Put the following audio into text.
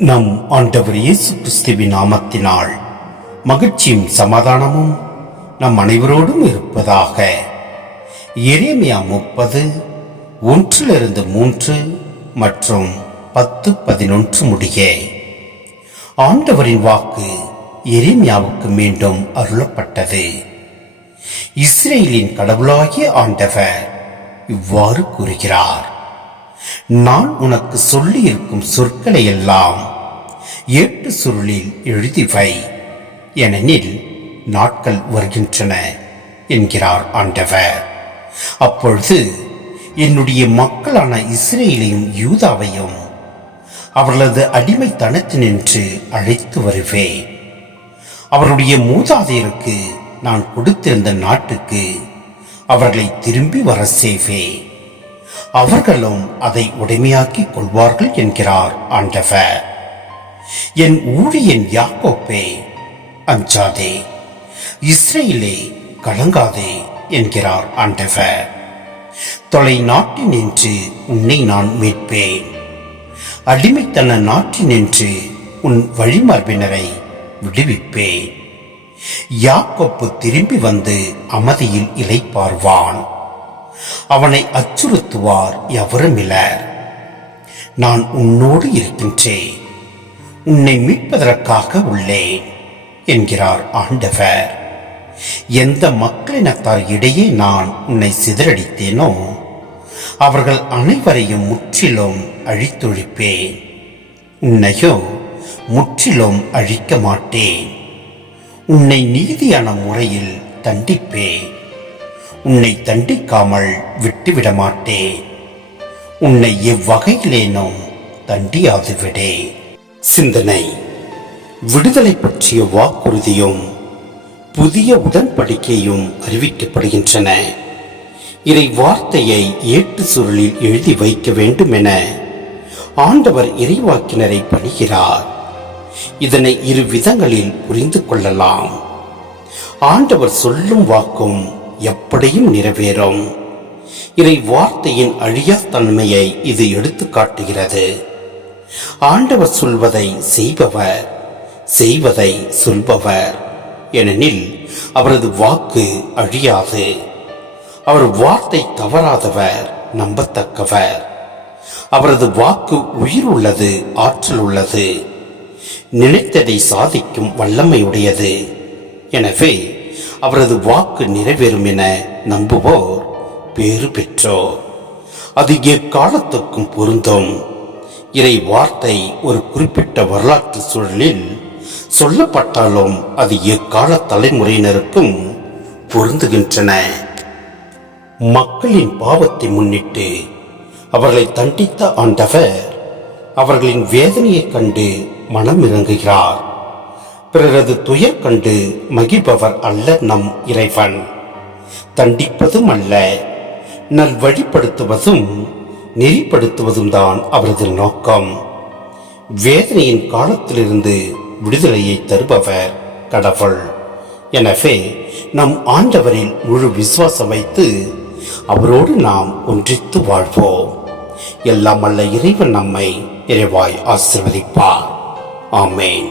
நம் ஆண்டவர் இயேசு கிறிஸ்துவின் நாமத்தினால் மகிழ்ச்சியும் சமாதானமும் நம் அனைவரோடும் இருப்பதாக. எரேமியா 30:1-3 மற்றும் 10-11 முடிய. ஆண்டவரின் வாக்கு எரேமியாவுக்கு மீண்டும் அருளப்பட்டது. இஸ்ரேலின் கடவுளாகிய ஆண்டவர் இவ்வாறு கூறுகிறார்: நான் உனக்கு சொல்லி இருக்கும் சொற்களை எல்லாம் ஏட்டு சுருளில் எழுதி வை, ஏனெனில் நாட்கள் வருகின்றன என்கிறார் ஆண்டவர். அப்பொழுது என்னுடைய மக்களான இஸ்ரேலையும் யூதாவையும் அவர்களது அடிமைத்தனத்தினின்று அழைத்து வருவேன். அவருடைய மூதாதையருக்கு நான் கொடுத்திருந்த நாட்டுக்கு அவர்களை திரும்பி வர செய்வேன். அவர்களும் அதை உடைமையாக்கிக் கொள்வார்கள் என்கிறார் ஆண்டவர். என் ஊழியன் யாக்கோப்பே, அஞ்சாதே, இஸ்ரேலே கலங்காதே என்கிறார் ஆண்டவர். தொலை நாட்டினின்று உன்னை நான் மீட்பேன். அடிமைத்தன நாட்டினின்று உன் வழிமரபினரை விடுவிப்பேன். யாக்கோப்பு திரும்பி வந்து அமைதியில் இளைப்பார்வான். அவனை அச்சுறுத்துவார் எவருமில்லர். நான் உன்னோடு இருக்கின்றேன், உன்னை மீட்பதற்காக உள்ளேன் என்கிறார் ஆண்டவர். எந்த மக்களினத்தார் இடையே நான் உன்னை சிதறடித்தேனோ அவர்கள் அனைவரையும் முற்றிலும் அழித்தொழிப்பேன். உன்னையோ முற்றிலும் அழிக்க மாட்டேன். உன்னை நீதியான முறையில் தண்டிப்பேன். உன்னை தண்டிக்காமல் விட்டுவிட மாட்டேன். உன்னை எவ்வகையிலேனும் தண்டியாது விடே. சிந்தனை: விடுதலை பற்றிய வாக்குறுதியும் புதிய உடன்படிக்கையும் அறிவிக்கப்படுகின்றன. இறை வார்த்தையை ஏட்டு சுருளில் எழுதி வைக்க வேண்டும் என ஆண்டவர் இறைவாக்கினரை பணிகிறார். இதனை இரு விதங்களில் புரிந்து கொள்ளலாம். ஆண்டவர் சொல்லும் வாக்கும் எப்படியும் நிறைவேறும். இறை வார்த்தையின் அழியா தன்மையை இது எடுத்து காட்டுகிறது. ஆண்டவர் சொல்வதை செய்பவர், செய்வதை சொல்பவர். ஏனெனில் அவரது வாக்கு அழியாது. அவர் வார்த்தை தவறாதவர், நம்பத்தக்கவர். அவரது வாக்கு உயிர் உள்ளது, ஆற்றல் உள்ளது, நினைத்ததை சாதிக்கும் வல்லமையுடையது. எனவே அவரது வாக்கு நிறைவேறும் என நம்புவோர் பேறு பெற்றோர். அது எக்காலத்துக்கும் பொருந்தும். இறை வார்த்தை ஒரு குறிப்பிட்ட வரலாற்று சூழலில் சொல்லப்பட்டாலும் அது எக்கால தலைமுறையினருக்கும் பொருந்துகின்றன. மக்களின் பாவத்தை முன்னிட்டு அவர்களை தண்டித்த ஆண்டவர் அவர்களின் வேதனையை கண்டு மனம் இறங்குகிறார். பிறரது துயர் கண்டு மகிழ்பவர் அல்ல நம் இறைவன். தண்டிப்பதும் அல்ல, நல்வழிப்படுத்துவதும் நெறிப்படுத்துவதும் தான் அவரது நோக்கம். வேதனையின் காலத்திலிருந்து விடுதலையை தருபவர் கடவுள். எனவே நம் ஆண்டவரில் முழு விசுவாசம் வைத்து அவரோடு நாம் ஒன்றித்து வாழ்வோம். எல்லாம் அல்ல இறைவன் நம்மை நிறைவாய் ஆசீர்வதிப்பார். ஆமேன்.